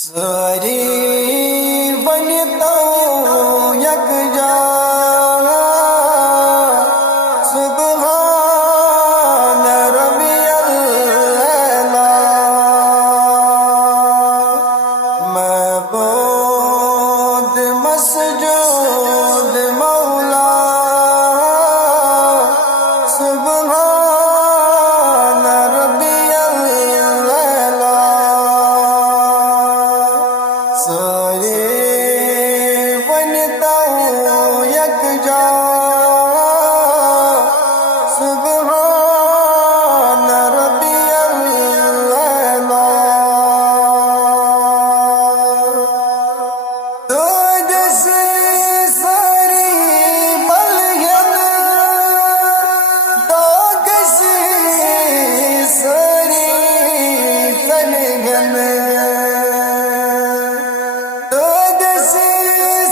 ساری بنتاؤں یکجا سبحان ربی الاعلیٰ معبود مسجود مولا سبحان ربی الاعلیٰ سارے بنتاؤں یکجا سبحان ربی الاعلیٰ تجھ سے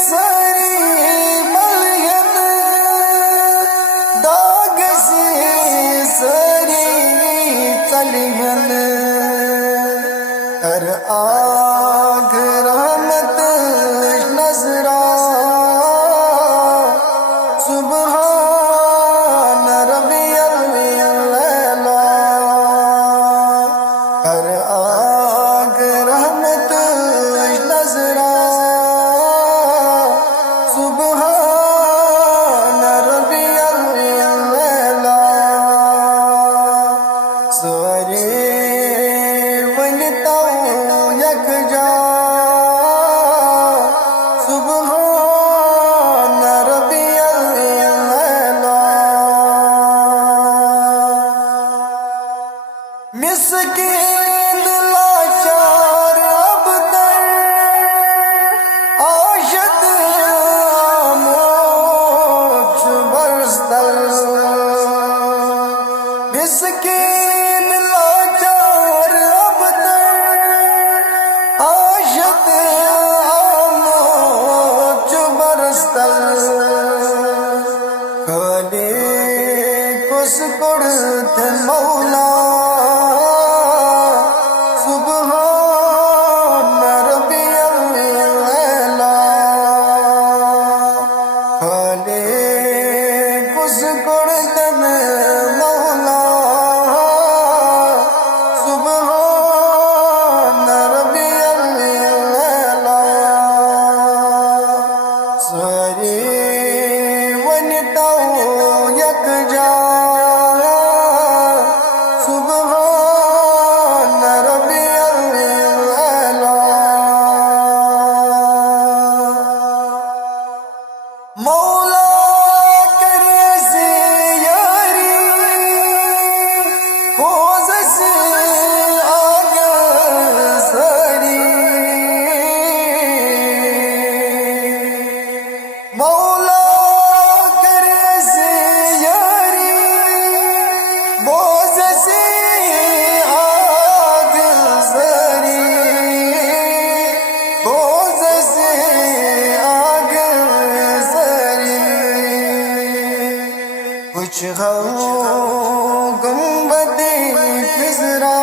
ساری بلغت داغ سے ساری تلغت ہر آگ رحمت نظرا سبحان ربی الاعلیٰ ہر آگ رحمت نظرا سبحان ربی الاعلیٰ سارے یکجا سبحان ربی الاعلیٰ مسکین لاچار ابتر آشد موج برستر مسکین لاچار ابتر آشد موج برستر خالی کس پڑھتے مولا سبحان ربی الاعلیٰ خالی کس پڑھتے مولا سبحان ربی الاعلیٰ ساری بنتاؤں یکجا سبحان ربی الاعلیٰ مولا کرے سے یاری حوض سے آگ ساری مولا کرے سے یاری حوض سے آگ ساری حوض سے آگ ساری کچھ گنبد خضرا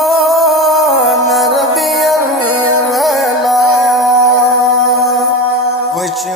سبحان ربی الاعلیٰ کچھ